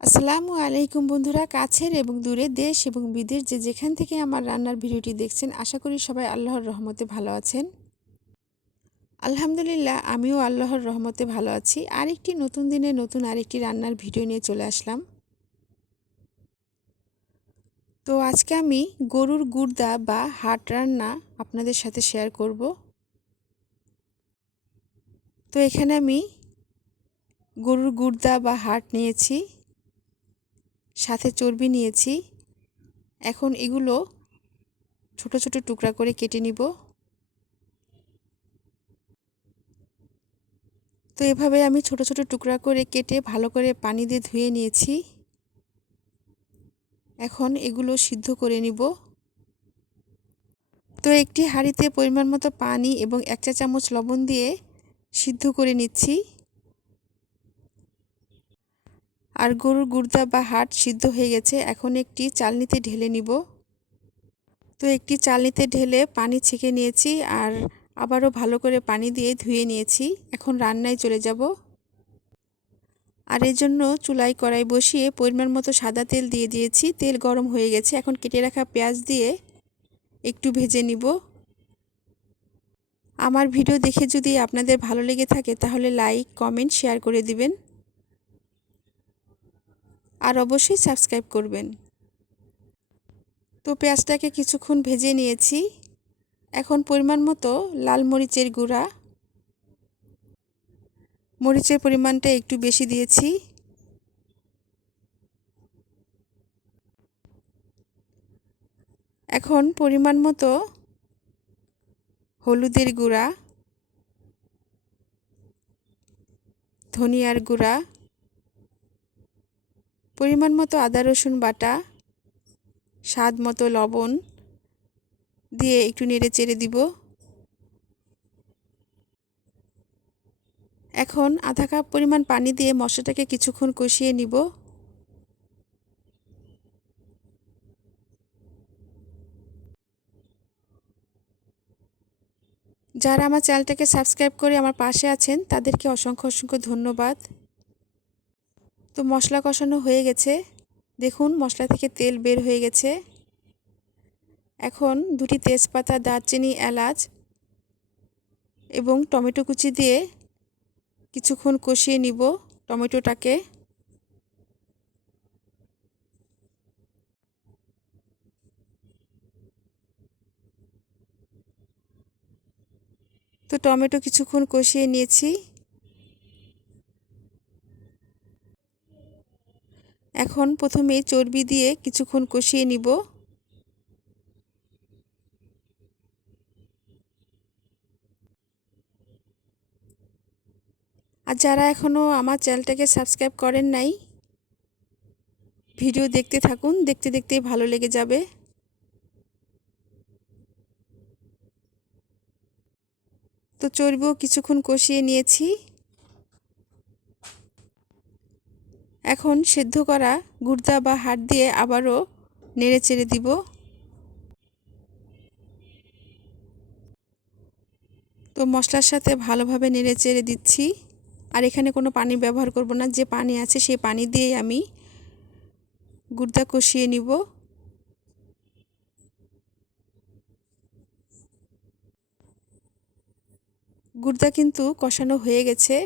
আসসালামু আলাইকুম বন্ধুরা, কাছের এবং দূরে দেশ এবং বিদেশ যে যেখান থেকে আমার রান্নার ভিডিওটি দেখছেন, আশা করি সবাই আল্লাহর রহমতে ভালো আছেন। আলহামদুলিল্লাহ, আমিও আল্লাহর রহমতে ভালো আছি। আরেকটি নতুন দিনে নতুন আরেকটি রান্নার ভিডিও নিয়ে চলে আসলাম। তো আজকে আমি গরুর গুর্দা বা হাট রান্না আপনাদের সাথে শেয়ার করব। তো এখানে আমি গরুর গুর্দা বা হাট নিয়েছি। সাথে চর্বি নিয়েছি। এখন এগুলো ছোট ছোট টুকরা করে কেটে নিব। তো এভাবে আমি ছোট ছোট টুকরা করে কেটে ভালো করে পানি দিয়ে ধুয়ে নিয়েছি। এখন এগুলো সিদ্ধ করে নিব। তো একটি হাঁড়িতে পরিমাণ মতো পানি এবং এক চা চামচ লবণ দিয়ে সিদ্ধ করে নিচ্ছি। আর গরুর গুর্দা বা হাট সিদ্ধ হয়ে গেছে, এখন একটি চালনিতে ঢেলে নিব। তো একটি চালনিতে ঢেলে পানি ছেঁকে নিয়েছি আর আবারও ভালো করে পানি দিয়ে ধুয়ে নিয়েছি। এখন রান্নায় চলে যাব। আর এর জন্য চুলাই কড়াই বসিয়ে পরিমাণ মতো সাদা তেল দিয়ে দিয়েছি। তেল গরম হয়ে গেছে, এখন কেটে রাখা পেঁয়াজ দিয়ে একটু ভেজে নিব। আমার ভিডিও দেখে যদি আপনাদের ভালো লেগে থাকে, তাহলে লাইক, কমেন্ট, শেয়ার করে দিবেন। আর অবশ্যই সাবস্ক্রাইব করবেন। তো পেঁয়াজটাকে কিছুক্ষণ ভেজে নিয়েছি। এখন পরিমাণ মতো লাল মরিচের গুঁড়া। মরিচের পরিমাণটা একটু বেশি দিয়েছি। এখন পরিমাণ মতো হলুদের গুঁড়া, ধনিয়ার গুঁড়া পরিমাণ মতো আদা, রসুন বাটা, স্বাদ মতো লবণ দিয়ে একটু নেড়ে চেড়ে দিব। এখন আধা কাপ পরিমাণ পানি দিয়ে মশলাটাকে কিছুক্ষণ কষিয়ে নিব। যারা আমার চ্যানেলটাকে সাবস্ক্রাইব করে আমার পাশে আছেন, তাদেরকে অসংখ্য অসংখ্য ধন্যবাদ। তো মশলা কষানো হয়ে গেছে। দেখুন, মশলা থেকে তেল বের হয়ে গেছে। এখন দুটি তেজপাতা, দারচিনি, এলাচ এবং টমেটো কুচি দিয়ে কিছুক্ষণ কষিয়ে নিব টমেটোটাকে। তো টমেটো কিছুক্ষণ কষিয়ে নিয়েছি। এখন প্রথমে চর্বি দিয়ে কিছুক্ষণ কষিয়ে নিব। আর যারা এখনও আমার চ্যানেলটাকে সাবস্ক্রাইব করেন নাই, ভিডিও দেখতে থাকুন, দেখতে দেখতেই ভালো লেগে যাবে। তো চর্বিও কিছুক্ষণ কষিয়ে নিয়েছি। এখন সেদ্ধ করা গুর্দা বা হাট দিয়ে আবারও নেড়ে চেড়ে দিব। তো মশলার সাথে ভালোভাবে নেড়ে চেড়ে দিচ্ছি। আর এখানে কোনো পানি ব্যবহার করব না, যে পানি আছে সেই পানি দিয়ে আমি গুর্দা কষিয়ে নিব। গুর্দা কিন্তু কষানো হয়ে গেছে।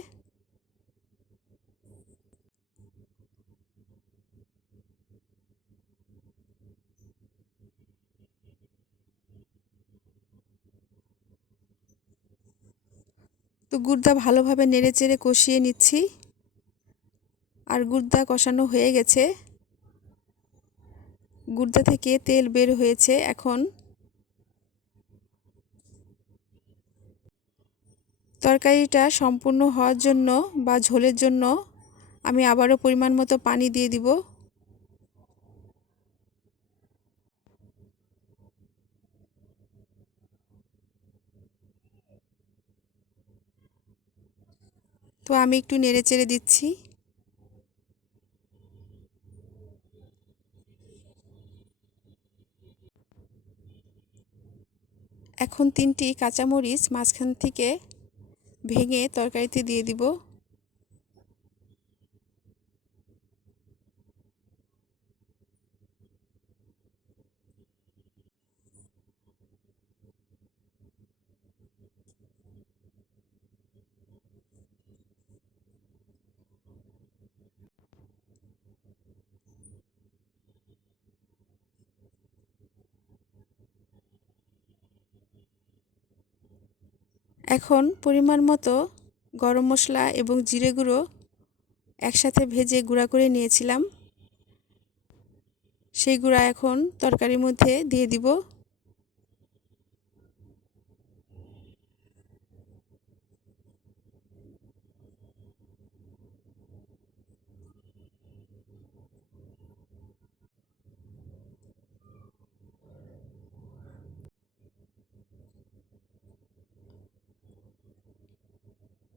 তো গুর্দা ভালোভাবে নেড়ে চেড়ে কষিয়ে নিচ্ছি। আর গুর্দা কষানো হয়ে গেছে। গুর্দা থেকে তেল বের হয়েছে এখন। তরকারিটা সম্পূর্ণ হওয়ার জন্য বা ঝোলের জন্য আমি আবারও পরিমাণ মতো পানি দিয়ে দিব। তো আমি একটু নেড়ে চেড়ে দিচ্ছি। এখন তিনটি কাঁচামরিচ মাঝখান থেকে ভেঙে তরকারিতে দিয়ে দিব। এখন পরিমাণ মতো গরম মশলা এবং জিরে গুঁড়ো একসাথে ভেজে গুঁড়া করে নিয়েছিলাম। সেই গুঁড়া এখন তরকারির মধ্যে দিয়ে দিব।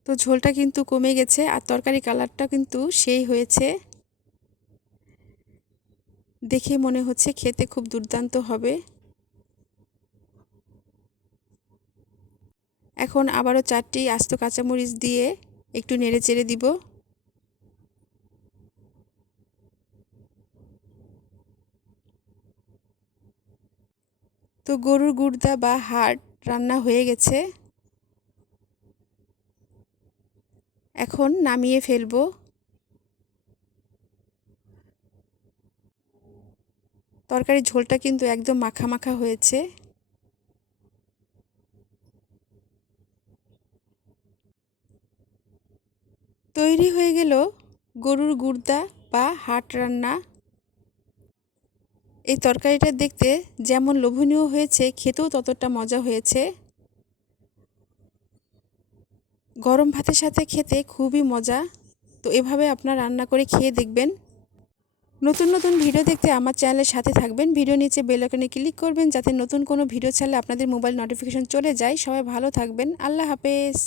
তো ঝোলটা কিন্তু কমে গেছে আর তরকারি কালারটা কিন্তু সেই হয়েছে। দেখে মনে হচ্ছে খেতে খুব দুর্দান্ত হবে। এখন আবারও চারটি আস্ত কাঁচামরিচ দিয়ে একটু নেড়ে চেড়ে দিব। তো গরুর গুর্দা বা হাড় রান্না হয়ে গেছে। এখন নামিয়ে ফেলব। তরকারির ঝোলটা কিন্তু একদম মাখা মাখা হয়েছে। তৈরি হয়ে গেল গরুর গুর্দা বা হাট রান্না। এই তরকারিটা দেখতে যেমন লোভনীয় হয়েছে, খেতেও ততটা মজা হয়েছে। গরম ভাতের সাথে খেতে খুবই মজা। তো এভাবে আপনার রান্না করে খেয়ে দেখবেন। নতুন নতুন ভিডিও দেখতে আমার চ্যানেলের সাথে থাকবেন। ভিডিও নিচে বেলাকনে ক্লিক করবেন যাতে নতুন কোনো ভিডিও ছাড়লে আপনাদের মোবাইল নোটিফিকেশন চলে যায়। সবাই ভালো থাকবেন। আল্লাহ হাফেজ।